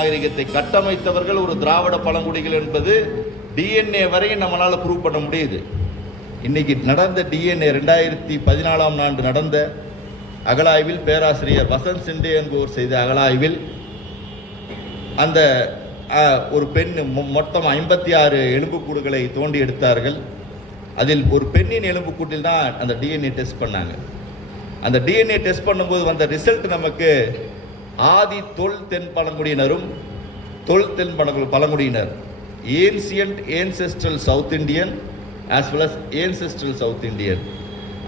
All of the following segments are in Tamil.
நாகரிகத்தை கட்டமைத்தவர்கள் ஒரு திராவிட பழங்குடிகள் என்பது டிஎன்ஏ வரையும் நம்மளால் ப்ரூவ் பண்ண முடியுது. இன்னைக்கு நடந்த டிஎன்ஏ ரெண்டாயிரத்தி பதினாலாம் ஆண்டு நடந்த அகலாய்வில் பேராசிரியர் வசந்த் சிண்டே என்பவர் செய்த அகலாய்வில் அந்த ஒரு பெண் மொத்தம் ஐம்பத்தி ஆறு எலும்புக்கூடுகளை தோண்டி எடுத்தார்கள். அதில் ஒரு பெண்ணின் எலும்புக்கூட்டில் தான் அந்த டிஎன்ஏ டெஸ்ட் பண்ணாங்க. அந்த டிஎன்ஏ டெஸ்ட் பண்ணும்போது வந்த ரிசல்ட் நமக்கு ஆதி தொல் தென் பழங்குடியினரும் தொல் தென் பழங்கு பழங்குடியினர். Ancient ancestral South Indian as well as ancestral South Indian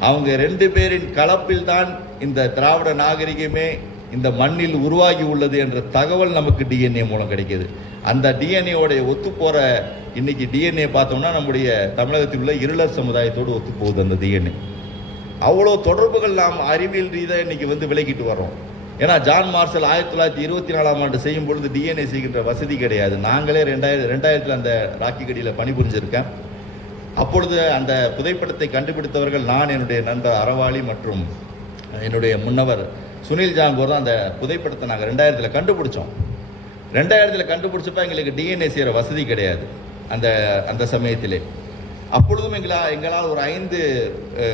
அவங்க ரெண்டு பேரின் கலப்பில் தான் இந்த திராவிட நாகரிகமே இந்த மண்ணில் உருவாகி உள்ளது என்ற தகவல் நமக்கு டிஎன்ஏ மூலம் கிடைக்கிது. அந்த டிஎன்ஏவோடைய ஒத்துப்போகிற இன்னைக்கு டிஎன்ஏ பார்த்தோம்னா நம்முடைய தமிழகத்தில் உள்ள இருளர் சமுதாயத்தோடு ஒத்துப்போகுது அந்த டிஎன்ஏ அவ்வளோ தொடர்புகள் நாம் அறிவியல் ரீதியாக இன்னைக்கு வந்து விலகிட்டு வர்றோம். ஏன்னா ஜான் மார்ஷல் ஆயிரத்தி தொள்ளாயிரத்தி இருபத்தி நாலாம் ஆண்டு செய்யும் பொழுது டிஎன்ஏ செய்கின்ற வசதி கிடையாது. நாங்களே ரெண்டாயிரம் ரெண்டாயிரத்தில் அந்த ராக்கி கடியில் பணிபுரிஞ்சிருக்கேன். அப்பொழுது அந்த புதைப்படத்தை கண்டுபிடித்தவர்கள் நான் என்னுடைய நண்பர் அறவாளி மற்றும் என்னுடைய முன்னவர் சுனில் ஜாங்கூர் தான் அந்த புதைப்படத்தை நாங்கள் ரெண்டாயிரத்தில் கண்டுபிடிச்சோம். ரெண்டாயிரத்தில் கண்டுபிடிச்சப்ப எங்களுக்கு டிஎன்ஏ செய்கிற வசதி கிடையாது. அந்த அந்த சமயத்திலே. அப்பொழுதும் எங்களா எங்களால் ஒரு ஐந்து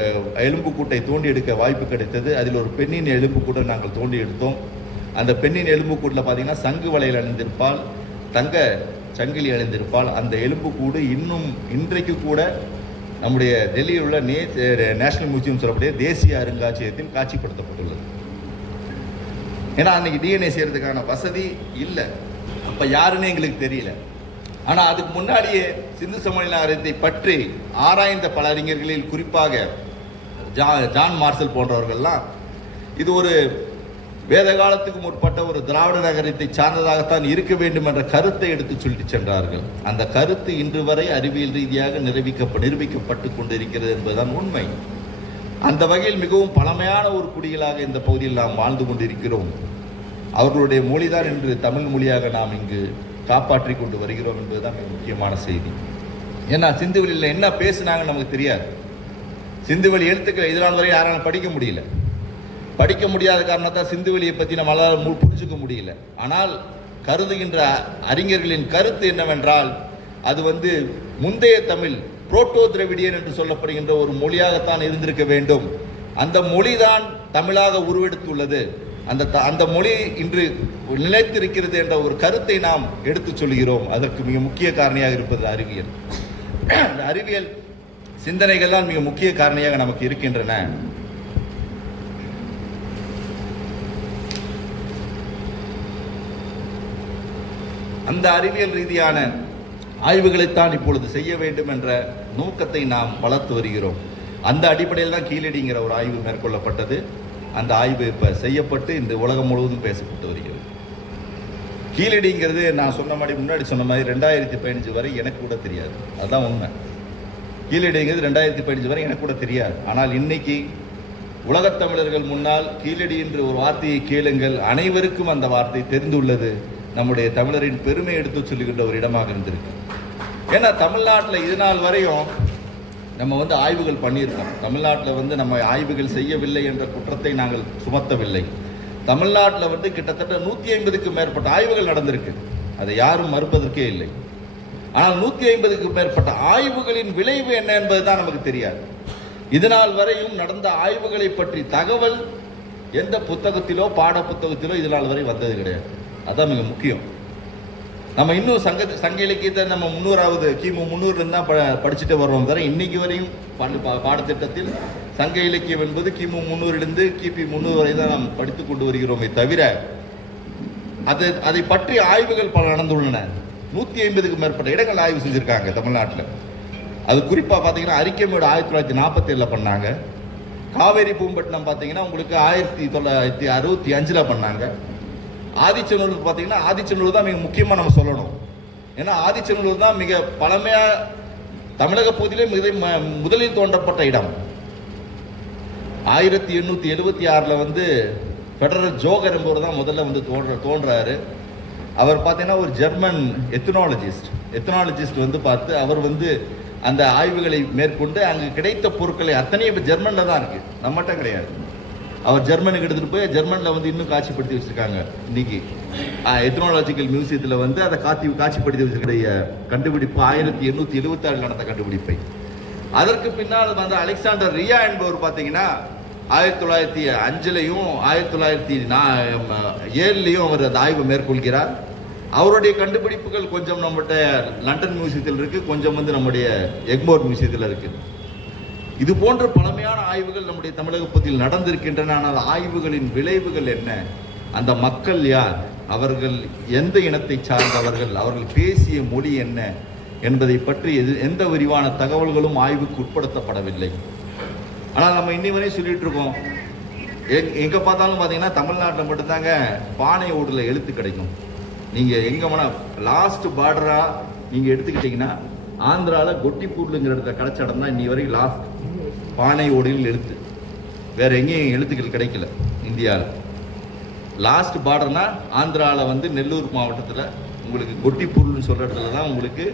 எலும்பு எலும்புக்கூட்டை தோண்டி எடுக்க வாய்ப்பு கிடைத்தது. அதில் ஒரு பெண்ணின் எலும்புக்கூட்டை நாங்கள் தோண்டி எடுத்தோம். அந்த பெண்ணின் எலும்புக்கூட்டில் பார்த்தீங்கன்னா சங்கு வலையில் அணிந்திருப்பால் தங்க சங்கிலி அணிந்திருப்பால் அந்த எலும்புக்கூடு இன்னும் இன்றைக்கு கூட நம்முடைய டெல்லியில் உள்ள நே நேஷனல் மியூசியம் சொல்லக்கூடிய தேசிய அருங்காட்சியகத்தில் காட்சிப்படுத்தப்பட்டுள்ளது. ஏன்னா அன்னைக்கு டிஎன்ஏ செய்கிறதுக்கான வசதி இல்லை. அப்போ யாருன்னு எங்களுக்கு தெரியல. ஆனால் அதுக்கு முன்னாடியே சிந்து சமணி நகரத்தை பற்றி ஆராய்ந்த பல அறிஞர்களில் குறிப்பாக ஜா ஜான் மார்சல் போன்றவர்கள்லாம் இது ஒரு வேத காலத்துக்கு முற்பட்ட ஒரு திராவிட நகரத்தை சார்ந்ததாகத்தான் இருக்க வேண்டும் என்ற கருத்தை எடுத்து சொல்லி சென்றார்கள். அந்த கருத்து இன்று வரை அறிவியல் ரீதியாக நிரூபிக்க நிரூபிக்கப்பட்டு கொண்டிருக்கிறது என்பதுதான் உண்மை. அந்த வகையில் மிகவும் பழமையான ஒரு குடிகளாக இந்த பகுதியில் நாம் வாழ்ந்து கொண்டிருக்கிறோம். அவர்களுடைய மொழிதான் இன்று தமிழ் மொழியாக நாம் இங்கு காப்பாற்றி கொண்டு வருகிறோம் என்பதுதான் மிக முக்கியமான செய்தி. ஏன்னா சிந்துவெளியில் என்ன பேசுனாங்கன்னு நமக்கு தெரியாது. சிந்துவெளி எழுத்துக்களை இதனால் வரை யாராலும் படிக்க முடியல. படிக்க முடியாத காரணத்தால் சிந்துவெளியை பற்றி நம்மளால் மு- புரிஞ்சுக்க முடியல. ஆனால் கருதுகின்ற அறிஞர்களின் கருத்து என்னவென்றால் அது வந்து முந்தைய தமிழ் புரோட்டோ திரவிடியன் என்று சொல்லப்படுகின்ற ஒரு மொழியாகத்தான் இருந்திருக்க வேண்டும். அந்த மொழிதான் தமிழாக உருவெடுத்துள்ளது. அந்த த- அந்த மொழி இன்று நிலைத்திருக்கிறது என்ற ஒரு கருத்தை நாம் எடுத்துச் சொல்கிறோம். அதற்கு மிக முக்கிய காரணியாக இருப்பது அறிவியல். அந்த அறிவியல் சிந்தனைகள்லாம் மிக முக்கிய காரணியாக நமக்கு இருக்கின்றன. அந்த அறிவியல் ரீதியான ஆய்வுகளைத்தான் இப்பொழுது செய்ய வேண்டும் என்ற நோக்கத்தை நாம் வளர்த்து வருகிறோம். அந்த அடிப்படையில் தான் கீழடிங்கிற ஒரு ஆய்வு மேற்கொள்ளப்பட்டது. அந்த ஆய்வு இப்போ செய்யப்பட்டு இந்த உலகம் முழுவதும் பேசப்பட்டு வருகிறது. கீழடிங்கிறது நான் சொன்ன மாதிரி முன்னாடி சொன்ன மாதிரி ரெண்டாயிரத்தி பதினஞ்சு வரை எனக்கு கூட தெரியாது. அதுதான் உண்மை. கீழடிங்கிறது ரெண்டாயிரத்தி பதினஞ்சு வரை எனக்கு கூட தெரியாது. ஆனால் இன்னைக்கு உலகத் தமிழர்கள் முன்னால் கீழடி என்று ஒரு வார்த்தையை கேளுங்கள். அனைவருக்கும் அந்த வார்த்தை தெரிந்துள்ளது. நம்முடைய தமிழரின் பெருமை எடுத்து சொல்லுகின்ற ஒரு இடமாக இருந்திருக்கு. ஏன்னா தமிழ்நாட்டில் இது நாள் வரையும் நம்ம வந்து ஆய்வுகள் பண்ணியிருக்கோம். தமிழ்நாட்டில் வந்து நம்ம ஆய்வுகள் செய்யவில்லை என்ற குற்றத்தை நாங்கள் சுமத்தவில்லை. தமிழ்நாட்டில் வந்து கிட்டத்தட்ட நூற்றி ஐம்பதுக்கும் மேற்பட்ட ஆய்வுகள் நடந்திருக்கு. அதை யாரும் மறுப்பதற்கே இல்லை. ஆனால் நூற்றி ஐம்பதுக்கும் மேற்பட்ட ஆய்வுகளின் விளைவு என்ன என்பது தான் நமக்கு தெரியாது. இதனால் வரையும் நடந்த ஆய்வுகளை பற்றி தகவல் எந்த புத்தகத்திலோ பாட புத்தகத்திலோ இதனால் வரை வந்தது கிடையாது. அதான் மிக முக்கியம். நம்ம இன்னும் சங்க சங்க இலக்கியத்தை நம்ம முன்னூறாவது கிமு முந்நூறுலேருந்து தான் ப படிச்சுட்டு வர்றோம் தவிர இன்னைக்கு வரையும் பள்ளி பா பாடத்திட்டத்தில் சங்க இலக்கியம் என்பது கிமு முந்நூறிலிருந்து கிபி முந்நூறு வரை தான் நாம் படித்து கொண்டு வருகிறோமே தவிர அது அதை பற்றி ஆய்வுகள் பல நடந்துள்ளன. நூற்றி ஐம்பதுக்கும் மேற்பட்ட இடங்கள் ஆய்வு செஞ்சுருக்காங்க தமிழ்நாட்டில். அது குறிப்பாக பார்த்தீங்கன்னா அரிக்கமேடு ஆயிரத்தி தொள்ளாயிரத்தி நாற்பத்தேழில் பண்ணாங்க. காவேரி பூம்பட்டினம் பார்த்தீங்கன்னா உங்களுக்கு ஆயிரத்தி தொள்ளாயிரத்தி அறுபத்தி அஞ்சில் பண்ணாங்க. ஆதிச்சநல்லூர் பார்த்தீங்கன்னா ஆதிச்சநல்லூர் தான் மிக முக்கியமாக நம்ம சொல்லணும். ஏன்னா ஆதிச்சநல்லூர் தான் மிக பழமையாக தமிழக பகுதியிலே மிக ம- முதலில் தோன்றப்பட்ட இடம். ஆயிரத்தி எண்ணூற்றி எழுபத்தி ஆறில் வந்து ஃபெடரல் ஜோகர் என்பவர் தான் முதல்ல வந்து தோன்ற தோன்றாரு. அவர் பார்த்தீங்கன்னா ஒரு ஜெர்மன் எத்தனாலஜிஸ்ட் எத்தனாலஜிஸ்ட் வந்து பார்த்து அவர் வந்து அந்த ஆய்வுகளை மேற்கொண்டு அங்கு கிடைத்த பொருட்களை அத்தனையும் இப்போ ஜெர்மனில் தான் இருக்குது நம்மகிட்ட கிடையாது. அவர் ஜெர்மனுக்கு எடுத்துகிட்டு போய் ஜெர்மனில் வந்து இன்னும் காட்சிப்படுத்தி வச்சுருக்காங்க இன்னைக்கு. எத்னாலஜிக்கல் மியூசியத்தில் வந்து அதை காட்சி காட்சிப்படுத்தி வச்சிருக்கிற கண்டுபிடிப்பு ஆயிரத்தி எண்ணூற்றி எழுபத்தாறில் நடந்த கண்டுபிடிப்பை. அதற்கு பின்னால் வந்து அலெக்சாண்டர் ரியா என்பவர் பார்த்தீங்கன்னா ஆயிரத்தி தொள்ளாயிரத்தி அஞ்சுலையும் ஆயிரத்தி தொள்ளாயிரத்தி ஏழுலையும் அவர் அந்த ஆய்வு மேற்கொள்கிறார். அவருடைய கண்டுபிடிப்புகள் கொஞ்சம் நம்மகிட்ட லண்டன் மியூசியத்தில் இருக்குது கொஞ்சம் வந்து நம்முடைய எக்மோர் மியூசியத்தில் இருக்குது இது போன்ற பழமையான ஆய்வுகள் நம்முடைய தமிழக நடந்திருக்கின்றன. ஆனால் ஆய்வுகளின் விளைவுகள் என்ன? அந்த மக்கள் யார்? அவர்கள் எந்த இனத்தை சார்ந்தவர்கள்? அவர்கள் பேசிய மொழி என்ன? என்பதை பற்றி எது எந்த விரிவான தகவல்களும் ஆய்வுக்கு உட்படுத்தப்படவில்லை. ஆனால் நம்ம இன்னி வரை சொல்லிட்டு இருக்கோம். எங்கே பார்த்தாலும் பார்த்தீங்கன்னா தமிழ்நாட்டில் மட்டும்தாங்க பானை ஓட்டில் எழுத்து கிடைக்கும். நீங்கள் எங்கே வேணால் லாஸ்ட் பார்டராக நீங்கள் எடுத்துக்கிட்டிங்கன்னா ஆந்திராவில் கொட்டிப்பூர்லுங்கிற இடத்த கிடச்ச இடம் தான் இன்னி வரைக்கும் லாஸ்ட் பானை ஓடியில் எழுத்து வேற எங்கேயும் எழுத்துக்கள் கிடைக்கல இந்தியாவில் லாஸ்ட் பார்டர்னா ஆந்திராவில் வந்து நெல்லூர் மாவட்டத்தில் உங்களுக்கு கொட்டிப்பொருள்னு சொல்கிற இடத்துல தான் உங்களுக்கு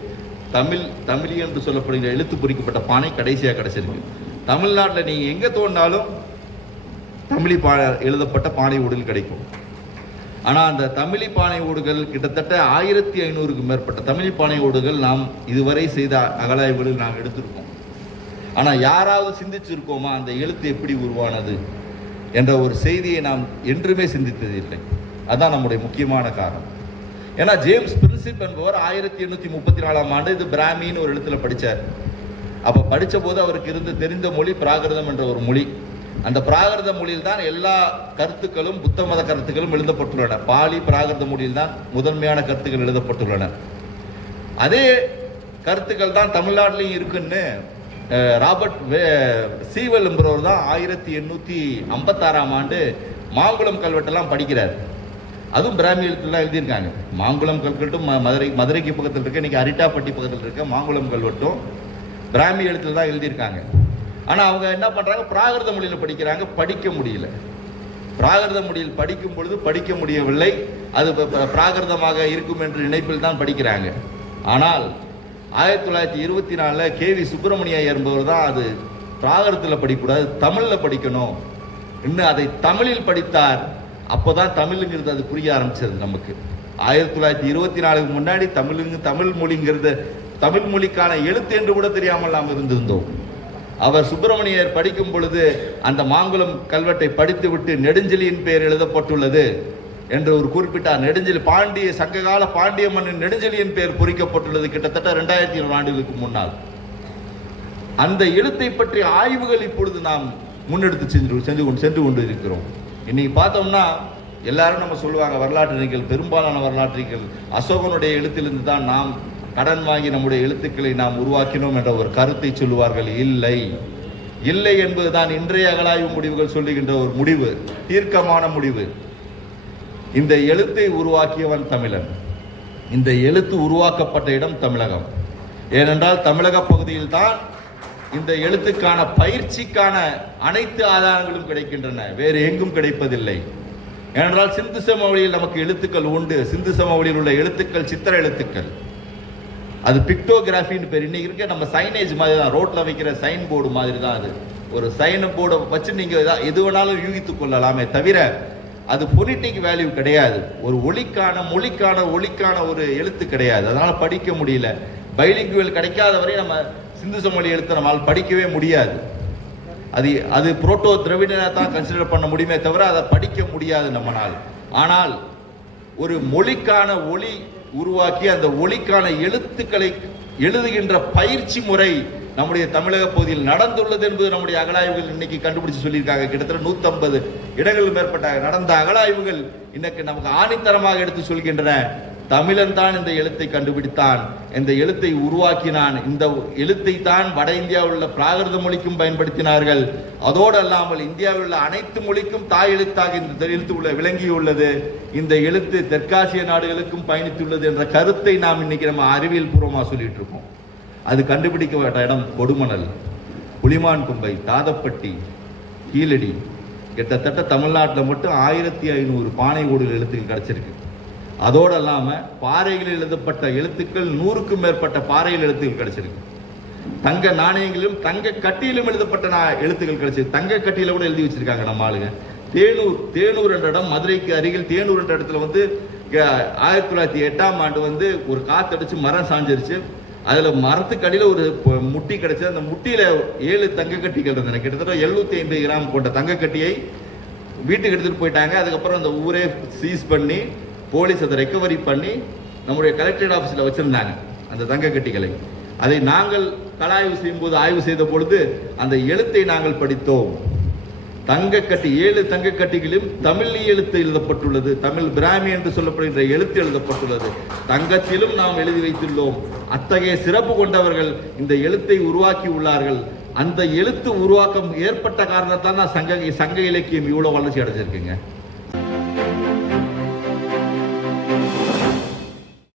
தமிழ் தமிழ் என்று சொல்லப்படுகிற எழுத்து பொறிக்கப்பட்ட பானை கடைசியாக கிடைச்சிருக்கு. தமிழ்நாட்டில் நீங்கள் எங்கே தோண்டினாலும் தமிழி பா எழுதப்பட்ட பானை ஓடுகள் கிடைக்கும். ஆனால் அந்த தமிழி பானை ஓடுகள் கிட்டத்தட்ட ஆயிரத்தி ஐநூறுக்கு மேற்பட்ட தமிழி பானை ஓடுகள் நாம் இதுவரை செய்த அகலாய்வுகளில் நாம் எடுத்திருக்கோம். ஆனால் யாராவது சிந்திச்சிருக்கோமா? அந்த எழுத்து எப்படி உருவானது? என்ற ஒரு செய்தியை நாம் என்றுமே சிந்தித்தது இல்லை நம்முடைய முக்கியமான காரணம். ஏன்னா ஜேம்ஸ் பிரின்சிப் என்பவர் ஆயிரத்தி எண்ணூற்றி முப்பத்தி நாலாம் ஆண்டு இது பிராமின்னு ஒரு எழுத்துல படித்தார் அப்போ படித்த போது அவருக்கு இருந்து தெரிந்த மொழி பிராகிருதம் என்ற ஒரு மொழி. அந்த பிராகிருத மொழியில் தான் எல்லா கருத்துக்களும் புத்த மத கருத்துக்களும் எழுதப்பட்டுள்ளன. பாலி பிராகிருத மொழியில் தான் முதன்மையான கருத்துக்கள் எழுதப்பட்டுள்ளன. அதே கருத்துக்கள் தான் தமிழ்நாட்டிலையும் இருக்குன்னு ராபர்ட் வே- சீவல் என்பவர் தான் ஆயிரத்தி எண்ணூற்றி ஐம்பத்தாறாம் ஆண்டு மாங்குளம் கல்வெட்டெல்லாம் படிக்கிறார். அதுவும் பிராமி எழுத்துலாம் எழுதியிருக்காங்க. மாங்குளம் கல்வெட்டும் ம- மதுரை மதுரைக்கு பக்கத்தில் இருக்க. இன்னைக்கு அரிட்டாப்பட்டி பக்கத்தில் இருக்க மாங்குளம் கல்வெட்டும் பிராமி எழுத்துல தான் எழுதியிருக்காங்க. ஆனால் அவங்க என்ன பண்ணுறாங்க பிராகிருத மொழியில் படிக்கிறாங்க. படிக்க முடியல. பிராகிருத மொழியில் படிக்கும் பொழுது படிக்க முடியவில்லை. அது ப- ப- பிராகிருதமாக இருக்கும் என்ற நினைப்பில் தான் படிக்கிறாங்க. ஆனால் ஆயிரத்தி தொள்ளாயிரத்தி இருபத்தி நாலில் கேவி சுப்பிரமணிய என்பவர் தான் அது பிராகரத்தில் படிக்கக்கூடாது தமிழில் படிக்கணும். இன்னும் அதை தமிழில் படித்தார். அப்போதான் தமிழுங்கிறது அது புரிய ஆரம்பிச்சது நமக்கு. ஆயிரத்தி தொள்ளாயிரத்தி இருபத்தி நாலுக்கு முன்னாடி தமிழுங்க தமிழ் மொழிங்கிறது தமிழ் மொழிக்கான எழுத்து என்று கூட தெரியாமல் நாம் இருந்திருந்தோம். அவர் சுப்பிரமணியர் படிக்கும் பொழுது அந்த மாங்குளம் கல்வெட்டை படித்துவிட்டு நெடுஞ்செலியின் பெயர் எழுதப்பட்டுள்ளது. என்று ஒரு குறிப்பிட்டார். நெடுஞ்செலி பாண்டிய சங்ககால பாண்டிய மன்னன் நெடுஞ்செலியின் பெயர் பொறிக்கப்பட்டுள்ளது கிட்டத்தட்ட ரெண்டாயிரத்தி இருபது ஆண்டுகளுக்கு முன்னால். அந்த எழுத்தை பற்றிய ஆய்வுகள் இப்பொழுது நாம் முன்னெடுத்து சென்று சென்று கொண்டு சென்று கொண்டு இருக்கிறோம் இன்னைக்கு பார்த்தோம்னா எல்லாரும் நம்ம சொல்லுவாங்க வரலாற்றினர்கள் பெரும்பாலான வரலாற்றிகள் அசோகனுடைய எழுத்திலிருந்து தான் நாம் கடன் வாங்கி நம்முடைய எழுத்துக்களை நாம் உருவாக்கினோம் என்ற ஒரு கருத்தை சொல்லுவார்கள். இல்லை. இல்லை என்பதுதான் இன்றைய அகலாய்வு முடிவுகள் சொல்லுகின்ற ஒரு முடிவு தீர்க்கமான முடிவு. இந்த எழுத்தை உருவாக்கியவன் தமிழன். இந்த எழுத்து உருவாக்கப்பட்ட இடம் தமிழகம். ஏனென்றால் தமிழக பகுதியில் தான் இந்த எழுத்துக்கான பயிற்சிக்கான அனைத்து ஆதாரங்களும் கிடைக்கின்றன. வேறு எங்கும் கிடைப்பதில்லை. ஏனென்றால் சிந்து சமவெளியில் நமக்கு எழுத்துக்கள் உண்டு. சிந்து சமவெளியில் உள்ள எழுத்துக்கள் சித்திர எழுத்துக்கள். அது பிக்டோகிராஃபின்னு பேர். இன்னைக்கு இருக்க நம்ம சைனேஜ் மாதிரி தான். ரோட்டில் வைக்கிற சைன் போர்டு மாதிரி தான் அது. ஒரு சைன் போர்டை வச்சு நீங்கள் எது வேணாலும் யூகித்துக் கொள்ளலாமே தவிர அது பொலிட்டிக் வேல்யூ கிடையாது. ஒரு ஒளிக்கான மொழிக்கான ஒளிக்கான ஒரு எழுத்து கிடையாது. அதனால் படிக்க முடியல. பைலிங்குவல் கிடைக்காத வரை நம்ம சிந்து சமொழி எழுத்தை நம்மால் படிக்கவே முடியாது. அது அது புரோட்டோ திரவிடனை தான் கன்சிடர் பண்ண முடியுமே தவிர அதை படிக்க முடியாது நம்மனால் ஆனால் ஒரு மொழிக்கான ஒளி உருவாக்கி அந்த ஒளிக்கான எழுத்துக்களை எழுதுகின்ற பயிற்சி முறை நம்முடைய தமிழக பகுதியில் நடந்துள்ளது என்பது நம்முடைய அகலாய்வுகள் இன்னைக்கு கண்டுபிடிச்சு சொல்லியிருக்காங்க. கிட்டத்தட்ட நூற்றம்பது இடங்கள் மேற்பட்ட நடந்த அகலாய்வுகள் இன்னைக்கு நமக்கு ஆணித்தரமாக எடுத்து சொல்கின்றன. தமிழன் தான் இந்த எழுத்தை கண்டுபிடித்தான். இந்த எழுத்தை உருவாக்கினான். இந்த எழுத்தை தான் வட இந்தியாவில் உள்ள பிராகிருத மொழிக்கும் பயன்படுத்தினார்கள். அதோடு அல்லாமல் இந்தியாவில் உள்ள அனைத்து மொழிக்கும் தாய் எழுத்தாக இந்த எழுத்து உள்ள விளங்கியுள்ளது. இந்த எழுத்து தெற்காசிய நாடுகளுக்கும் பயணித்துள்ளது என்ற கருத்தை நாம் இன்னைக்கு நம்ம அறிவியல் பூர்வமாக சொல்லிட்டு இருக்கோம். அது கண்டுபிடிக்கப்பட்ட இடம் கொடுமணல் புலிமான் கும்பை தாதப்பட்டி கீழடி. கிட்டத்தட்ட தமிழ்நாட்டில் மட்டும் ஆயிரத்தி ஐநூறு பானை ஓடுகள் எழுத்துக்கள் கிடச்சிருக்கு. அதோடு இல்லாமல் பாறைகளில் எழுதப்பட்ட எழுத்துக்கள் நூறுக்கும் மேற்பட்ட பாறையில் எழுத்துக்கள் கிடச்சிருக்கு. தங்க நாணயங்களிலும் தங்க கட்டியிலும் எழுதப்பட்ட நா- எழுத்துக்கள் கிடச்சிருக்கு. தங்க கட்டியில் கூட எழுதி வச்சிருக்காங்க நம்ம ஆளுங்க. தேனூர் தேனூர் என்ற இடம் மதுரைக்கு அருகில் தேனூர் என்ற இடத்துல வந்து ஆயிரத்தி தொள்ளாயிரத்தி எட்டாம் ஆண்டு வந்து ஒரு காத்தடிச்சு மரம் சாஞ்சிருச்சு. அதில் மரத்துக்கு அடியில் ஒரு முட்டி கிடச்சி அந்த முட்டியில் ஏழு தங்க கட்டிகள் இருந்தன. கிட்டத்தட்ட எழுநூத்தி ஐம்பது கிராம் கொண்ட தங்க கட்டியை வீட்டுக்கு எடுத்துகிட்டு போயிட்டாங்க. அதுக்கப்புறம் அந்த ஊரே சீஸ் பண்ணி போலீஸ் அதை ரெக்கவரி பண்ணி நம்முடைய கலெக்டரேட் ஆஃபீஸில் வச்சுருந்தாங்க அந்த தங்க கட்டிகளை. அதை நாங்கள் கலாய்வு செய்யும்போது ஆய்வு செய்த பொழுது அந்த எழுத்தை நாங்கள் படித்தோம். தங்கக்கட்டி ஏழு தங்கக்கட்டிகளும் தமிழ் எழுத்து எழுதப்பட்டுள்ளது. தமிழ் பிராமி என்று சொல்லப்படுகின்ற எழுத்து எழுதப்பட்டுள்ளது. தங்கத்திலும் நாம் எழுதி வைத்துள்ளோம். அத்தகைய சிறப்பு கொண்டவர்கள் இந்த எழுத்தை உருவாக்கி உள்ளார்கள். அந்த எழுத்து உருவாக்கம் ஏற்பட்ட காரணத்தால் நான் சங்க சங்க இலக்கியம் இவ்வளோ வளர்ச்சி அடைஞ்சிருக்குங்க.